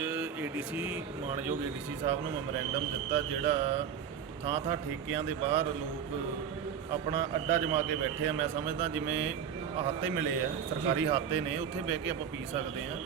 ਅੱਜ ਏਡੀਸੀ ਮਾਨਯੋਗ ਏਡੀਸੀ ਸਾਹਿਬ ਨੂੰ ਮੈਮੋਰੈਂਡਮ ਦਿੱਤਾ ਜਿਹੜਾ ਥਾਂ ਥਾਂ ਠੇਕਿਆਂ ਦੇ ਬਾਹਰ ਲੋਕ ਆਪਣਾ ਅੱਡਾ ਜਮਾ ਕੇ ਬੈਠੇ ਆ। ਮੈਂ ਸਮਝਦਾ ਜਿਵੇਂ ਹਾਤੇ ਮਿਲੇ ਆ ਸਰਕਾਰੀ ਹਾਤੇ ਨੇ ਉੱਥੇ ਬਹਿ ਕੇ ਆਪਾਂ ਪੀ ਸਕਦੇ ਆ।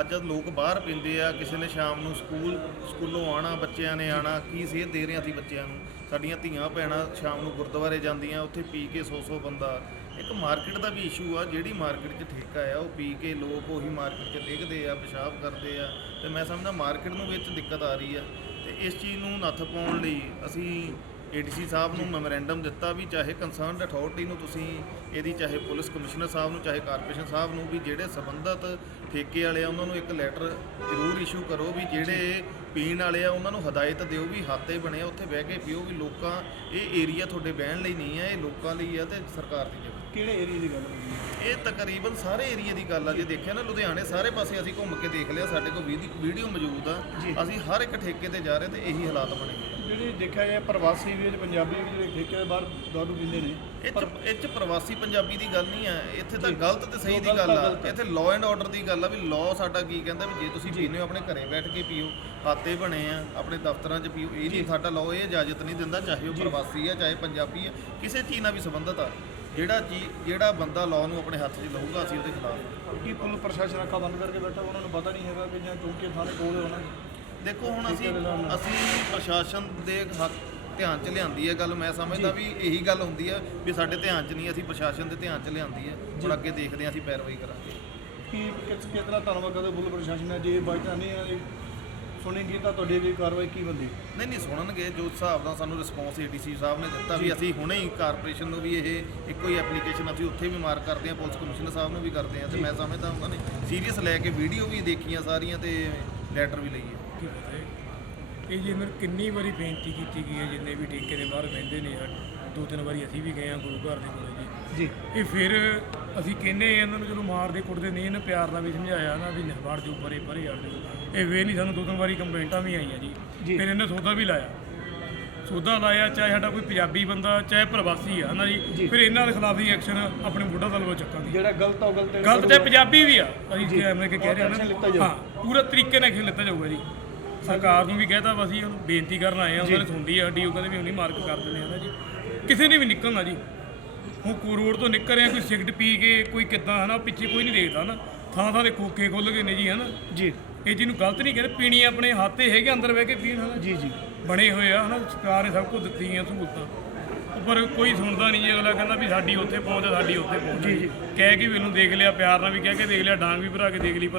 ਅੱਜ ਜਦ ਲੋਕ ਬਾਹਰ ਪੀਂਦੇ ਆ ਕਿਸੇ ਨੇ ਸ਼ਾਮ ਨੂੰ ਸਕੂਲ ਸਕੂਲੋਂ ਆਣਾ ਬੱਚਿਆਂ ਨੇ ਆਣਾ ਕੀ ਸੇਧ ਦੇ ਰਹੇ ਆ ਅਸੀਂ ਬੱਚਿਆਂ ਨੂੰ? ਸਾਡੀਆਂ ਧੀਆਂ ਭੈਣਾਂ ਸ਼ਾਮ ਨੂੰ ਗੁਰਦੁਆਰੇ ਜਾਂਦੀਆਂ ਉੱਥੇ ਪੀ ਕੇ 100-100 ਬੰਦਾ। ਇੱਕ ਮਾਰਕੀਟ ਦਾ ਵੀ ਇਸ਼ੂ ਆ ਜਿਹੜੀ ਮਾਰਕੀਟ 'ਚ ਠੇਕਾ ਆ ਉਹ ਪੀ ਕੇ ਲੋਕ ਉਹੀ ਮਾਰਕੀਟ 'ਚ ਡਿੱਗਦੇ ਆ ਪਿਸ਼ਾਬ ਕਰਦੇ ਆ। ਤੇ ਮੈਂ ਸਮਝਦਾ ਮਾਰਕੀਟ ਨੂੰ ਵਿੱਚ ਦਿੱਕਤ ਆ ਰਹੀ ਆ। ਤੇ ਇਸ ਚੀਜ਼ ਨੂੰ ਨੱਥ ਪਾਉਣ ਲਈ ਅਸੀਂ ਏਡੀਸੀ ਸਾਹਿਬ ਨੂੰ ਮੈਮੋਰੈਂਡਮ ਦਿੱਤਾ ਵੀ ਚਾਹੇ ਕੰਸਰਨਡ ਅਥਾਰਟੀ ਨੂੰ ਤੁਸੀਂ ਇਹਦੀ, ਚਾਹੇ ਪੁਲਿਸ ਕਮਿਸ਼ਨਰ ਸਾਹਿਬ ਨੂੰ, ਚਾਹੇ ਕਾਰਪੋਰੇਸ਼ਨ ਸਾਹਿਬ ਨੂੰ ਵੀ ਜਿਹੜੇ ਸੰਬੰਧਤ ਠੇਕੇ ਵਾਲੇ ਆ, ਉਹਨਾਂ ਨੂੰ ਇੱਕ ਲੈਟਰ ਜ਼ਰੂਰ ਇਸ਼ੂ ਕਰੋ ਵੀ ਜਿਹੜੇ ਪੀਣ ਵਾਲੇ ਆ, ਉਹਨਾਂ ਨੂੰ ਹਦਾਇਤ ਦਿਓ ਵੀ ਹਾਤੇ ਬਣੇ ਆ, ਉੱਥੇ ਬਹਿ ਕੇ ਪੀਓ ਵੀ ਲੋਕਾਂ, ਇਹ ਏਰੀਆ ਤੁਹਾਡੇ ਬਹਿਣ ਲਈ ਨਹੀਂ ਆ, ਇਹ ਲੋਕਾਂ ਲਈ ਆ ਤੇ ਸਰਕਾਰ ਦੀ ਜਗ੍ਹਾ। ਕਿਹੜੇ ਏਰੀਆ ਦੀ ਗੱਲ ਹੋ ਰਹੀ ਹੈ? ਤਕਰੀਬਨ ਸਾਰੇ ਏਰੀਆ ਦੀ ਗੱਲ ਆ ਜੇ ਦੇਖਿਆ ਨਾ ਲੁਧਿਆਣੇ ਸਾਰੇ ਪਾਸੇ ਅਸੀਂ ਘੁੰਮ ਕੇ ਦੇਖ ਲਿਆ ਸਾਡੇ ਕੋਲ ਵੀਡੀ- ਵੀਡੀਓ ਮੌਜੂਦ ਆ। ਅਸੀਂ ਹਰ ਇੱਕ ਠੇਕੇ ਤੇ ਜਾ ਰਹੇ ਤੇ ਇਹੀ ਹਾਲਾਤ ਬਣੇ। ਜਿਹੜੇ ਦੇਖਿਆ ਜਾਏ ਪ੍ਰਵਾਸੀ ਵੀ ਜਿਹੜੇ ਪੰਜਾਬੀ ਵੀ ਜਿਹੜੇ ਠੇਕੇ ਦੇ ਬਾਹਰ ਦਾਰੂ ਪੀਂਦੇ ਨੇ ਇਹ ਚ ਇਹ ਚ ਪ੍ਰਵਾਸੀ ਪੰਜਾਬੀ ਦੀ ਗੱਲ ਨਹੀਂ ਆ ਇੱਥੇ ਤਾਂ। ਗਲਤ ਤੇ ਸਹੀ ਦੀ ਗੱਲ ਆ। ਇੱਥੇ ਲਾਅ ਐਂਡ ਆਰਡਰ ਦੀ ਗੱਲ ਆ ਵੀ ਲਾਅ ਸਾਡਾ ਕੀ ਕਹਿੰਦਾ ਵੀ ਜੇ ਤੁਸੀਂ ਪੀਂਦੇ ਹੋ ਆਪਣੇ ਘਰੇ ਬੈਠ ਕੇ ਪੀਓ ਹਾਤੇ ਬਣੇ ਆ ਆਪਣੇ ਦਫ਼ਤਰਾਂ 'ਚ ਪੀਓ ਇਹ ਨਹੀਂ ਸਾਡਾ ਲਾਅ ਇਹ ਇਜਾਜ਼ਤ ਨਹੀਂ ਦਿੰਦਾ ਚਾਹੇ ਉਹ ਪ੍ਰਵਾਸੀ ਆ ਚਾਹੇ ਪੰਜਾਬੀ ਆ ਕਿਸੇ ਚੀਜ਼ ਨਾਲ ਵੀ ਸੰਬੰਧਤ ਆ ਜਿਹੜਾ ਚੀਜ਼ ਜਿਹੜਾ ਬੰਦਾ ਲਾਅ ਨੂੰ ਆਪਣੇ ਹੱਥ 'ਚ ਲਊਗਾ ਅਸੀਂ ਉਹਦੇ ਖਿਲਾਫ। ਕੀ ਪੁਲਿਸ ਪ੍ਰਸ਼ਾਸਨ ਅੱਖਾਂ ਬੰਦ ਕਰਕੇ ਬੈਠਾ ਉਹਨਾਂ ਨੂੰ ਪਤਾ ਨਹੀਂ ਹੈਗਾ ਕਿ ਜਾਂ ਚੌਂਕੀ ਥਾਣੇ ਕੋਲ ਹੋਣਾ ਦੇਖੋ ਹੁਣ ਅਸੀਂ। ਅਸੀਂ ਪ੍ਰਸ਼ਾਸਨ ਦੇ ਹੱਕ ਧਿਆਨ 'ਚ ਲਿਆਂਦੀ ਹੈ ਗੱਲ ਮੈਂ ਸਮਝਦਾ ਵੀ ਇਹੀ ਗੱਲ ਹੁੰਦੀ ਹੈ ਵੀ ਸਾਡੇ ਧਿਆਨ 'ਚ ਨਹੀਂ ਅਸੀਂ ਪ੍ਰਸ਼ਾਸਨ ਦੇ ਧਿਆਨ 'ਚ ਲਿਆਂਦੀ ਹੈ। ਹੁਣ ਅੱਗੇ ਦੇਖਦੇ ਹਾਂ ਅਸੀਂ ਪੈਰਵਾਈ ਕਰਾਂਗੇ। ਕੀ ਕਿਸ ਕਿਤਨਾ ਧੰਨਵਾਦ ਕਰਦੇ ਪੁਲਿਸ ਪ੍ਰਸ਼ਾਸਨ ਨੇ ਜੇ ਬਾਈ ਚਾਂਸ ਨਹੀਂ ਹੈ ਸੁਣੇਗੀ ਤਾਂ ਤੁਹਾਡੀ ਵੀ ਕਾਰਵਾਈ ਕੀ ਬੰਦੀ ਨਹੀਂ ਨਹੀਂ ਸੁਣਨਗੇ। ਜੋ ਹਿਸਾਬ ਨਾਲ ਸਾਨੂੰ ਰਿਸਪੌਂਸ ਏਡੀਸੀ ਸਾਹਿਬ ਨੇ ਦਿੱਤਾ ਵੀ ਅਸੀਂ ਹੁਣੇ ਹੀ ਕਾਰਪੋਰੇਸ਼ਨ ਨੂੰ ਵੀ ਇਹ ਇੱਕੋ ਹੀ ਐਪਲੀਕੇਸ਼ਨ ਅਸੀਂ ਉੱਥੇ ਵੀ ਮਾਰਕ ਕਰਦੇ ਹਾਂ ਪੁਲਿਸ ਕਮਿਸ਼ਨਰ ਸਾਹਿਬ ਨੂੰ ਵੀ ਕਰਦੇ ਹਾਂ। ਤੇ ਮੈਂ ਸਮਝਦਾ ਉਹਨਾਂ ਨੇ ਸੀਰੀਅਸ ਲੈ ਕੇ ਵੀਡੀਓ ਵੀ ਦੇਖੀਆਂ ਸਾਰੀਆਂ ਤੇ ਲੈਟਰ ਵੀ ਲਈ ਹੈ ਹੈ। ਇਹ ਜੇ ਮੇਰੇ ਕਿੰਨੀ ਵਾਰੀ ਬੇਨਤੀ ਕੀਤੀ ਗਈ ਹੈ ਜਿੰਨੇ ਵੀ ਠੇਕੇ ਦੇ ਬਾਹਰ ਬਹਿੰਦੇ ਨੇ ਦੋ ਤਿੰਨ ਵਾਰੀ ਅਸੀਂ ਵੀ ਗਏ ਆ ਗੁਰੂ ਘਰ ਦੇ ਕੋਲੇ ਜੀ। ਜੀ। ਇਹ ਫਿਰ ਅਸੀਂ ਕਹਿੰਦੇ ਆ ਇਹਨਾਂ ਨੂੰ ਜਦੋਂ ਮਾਰਦੇ ਕੁੱਟਦੇ ਨਹੀਂ ਇਹਨੇ ਪਿਆਰ ਨਾਲ ਵੀ ਸਮਝਾਇਆ ਨਾ ਵੀ ਨਿਵਾੜ ਜੋ ਪਰੇ ਪਰੇ ਹਟ ਜਾਓ। ਇਹ ਵੇ ਨਹੀਂ ਸਾਨੂੰ ਦੋ ਤਿੰਨ ਵਾਰੀ ਕੰਪਲੇਂਟਾਂ ਵੀ ਆਈਆਂ ਜੀ। ਜੀ। ਫਿਰ ਇਹਨੇ ਸੌਦਾ ਵੀ ਲਾਇਆ। ਸੌਦਾ ਲਾਇਆ ਚਾਹੇ ਸਾਡਾ ਕੋਈ ਪੰਜਾਬੀ ਬੰਦਾ ਚਾਹੇ ਪ੍ਰਵਾਸੀ ਆ ਹਨਾ ਜੀ। ਜੀ। ਫਿਰ ਇਹਨਾਂ ਦੇ ਖਿਲਾਫ ਵੀ ਐਕਸ਼ਨ ਆਪਣੇ ਬੁੱਢਾ ਦਲ ਵੱਲੋਂ ਚੱਕਾਂਗੇ। ਜਿਹੜਾ ਗਲਤ ਆ ਉਹ ਗਲਤ ਹੈ ਗਲਤ ਤੇ ਪੰਜਾਬੀ ਵੀ ਆ। ਅਸੀਂ ਜੀ। ਕੈਮਰੇ ਕੇ ਕਹਿ ਰਹੇ Action ਲਿੱਤਾ ਹਾਂ ਜਾਊ। ਹਾਂ ਪੂਰਾ ਤਰੀਕੇ ਨਾਲ ਖੇਲ ਲਿੱਤਾ ਜਾਊਗਾ ਜੀ। ਸਰਕਾਰ ਨੂੰ ਵੀ ਕਹਿਤਾ ਵਾ ਅਸੀਂ ਉਹਨੂੰ ਬੇਨਤੀ ਕਰਨ ਆਏ ਆ ਉਹਨਾਂ ਨੇ ਸੁਣਦੀ ਆ ਸਾਡੀ ਉਹ ਕਹਿੰਦੇ ਵੀ ਉਹਨੀ ਮਾਰਕ ਕਰ ਦਿੰਦੇ ਆ ਨਾ ਜੀ। ਕਿਸੇ ਨੇ ਵੀ ਨਿਕਲਣਾ ਜੀ। ਹੁਣ ਕੋ ਰੋਡ ਤੋਂ ਨਿਕਲ ਰਿਹਾ ਕੋਈ ਸਿਗਰਟ ਪੀ ਕੇ ਕੋਈ ਕਿੱਦਾਂ ਹਨਾ ਪਿੱਛੇ ਕੋਈ ਨਹੀਂ ਦੇਖਦਾ ਨਾ ਥਾਂ ਥਾਂ ਦੇ ਖੋਖੇ ਖੁੱਲ ਗਏ ਨੇ ਜੀ ਹਨਾ। ਜੀ। ਇਹ ਜਿਹਨੂੰ ਗਲਤ ਨਹੀਂ ਕਹਿੰਦੇ ਪੀਣੀ ਆਪਣੇ ਹੱਥੇ ਹੈਗੇ ਅੰਦਰ ਬਹਿ ਕੇ ਪੀਣ ਹਨਾ। ਜੀ ਜੀ। ਬਣੇ ਹੋਏ ਆ ਹਨਾ ਸਰਕਾਰ ਨੇ ਸਭ ਕੁਝ ਦਿੱਤੀਆਂ ਸਹੂਲਤਾਂ। ਪਰ ਕੋਈ ਸੁਣਦਾ ਨਹੀਂ ਜੀ ਅਗਲਾ ਕਹਿੰਦਾ ਵੀ ਸਾਡੀ ਉੱਥੇ ਪਹੁੰਚ ਆ, ਸਾਡੀ ਉੱਥੇ ਪਹੁੰਚ। ਆ। ਜੀ, ਜੀ। ਕਹਿ ਕੇ ਵੀ ਇਹਨੂੰ ਦੇਖ ਲਿਆ ਪਿਆਰ ਨਾਲ ਵੀ ਕਹਿ ਕੇ ਦੇਖ ਲਿਆ ਡਾਂਗ ਵੀ ਭਰਾ ਕੇ ਦੇਖ ਲਈ ਪਰ